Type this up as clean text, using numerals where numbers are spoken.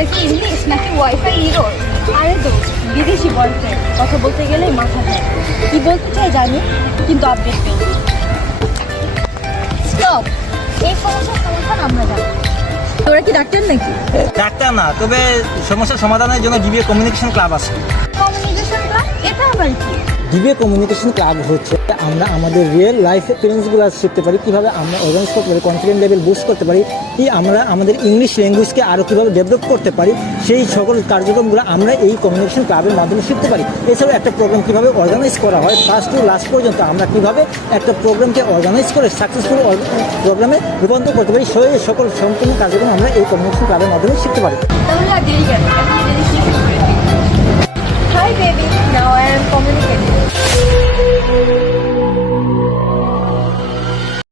এটা কি ইংলিশ নাকি ওয়াইফাই ইরোর? আরে দোস্ত, বিদেশি বয়ফ্রেন্ড, কথা বলতে গেলেই মাথা ধরে। কি বলতে চাই জানি, কিন্তু আপডেট পেয়ে স্টপ। এই সমস্যার সমাধান আমরা জানি। তোরা কি ডাক্তার নাকি? ডাক্তার না, তবে সমস্যার সমাধানের জন্য ডিবিএ কমিউনিকেশন ক্লাব আছে। কমিউনিকেশন ক্লাব, এটা আবার কি? ডিবিএ কমিউনিকেশন ক্লাব হচ্ছে আমরা আমাদের রিয়েল লাইফ এক্সপিরিয়েন্সগুলো শিখতে পারি, কীভাবে আমরা অর্গানাইজ করতে পারি, কনফিডেন্ট লেভেল বুস্ট করতে পারি, কি আমরা আমাদের ইংলিশ ল্যাঙ্গুয়েজকে আরও কীভাবে ডেভেলপ করতে পারি, সেই সকল কার্যক্রমগুলো আমরা এই কমিউনিকেশন ক্লাবের মাধ্যমে শিখতে পারি। এছাড়াও একটা প্রোগ্রাম কীভাবে অর্গানাইজ করা হয় ফার্স্ট টু লাস্ট পর্যন্ত আমরা কীভাবে একটা প্রোগ্রামকে অর্গানাইজ করে সাকসেসফুল প্রোগ্রামে রূপান্তর করতে পারি, সেই সকল সম্পূর্ণ কার্যক্রম আমরা এই কমিউনিকেশন ক্লাবের মাধ্যমে শিখতে পারি। তাহলে আর দেরি কেন, এখন জিনিস শুরু করে দিই। Hi baby, now I am communicating.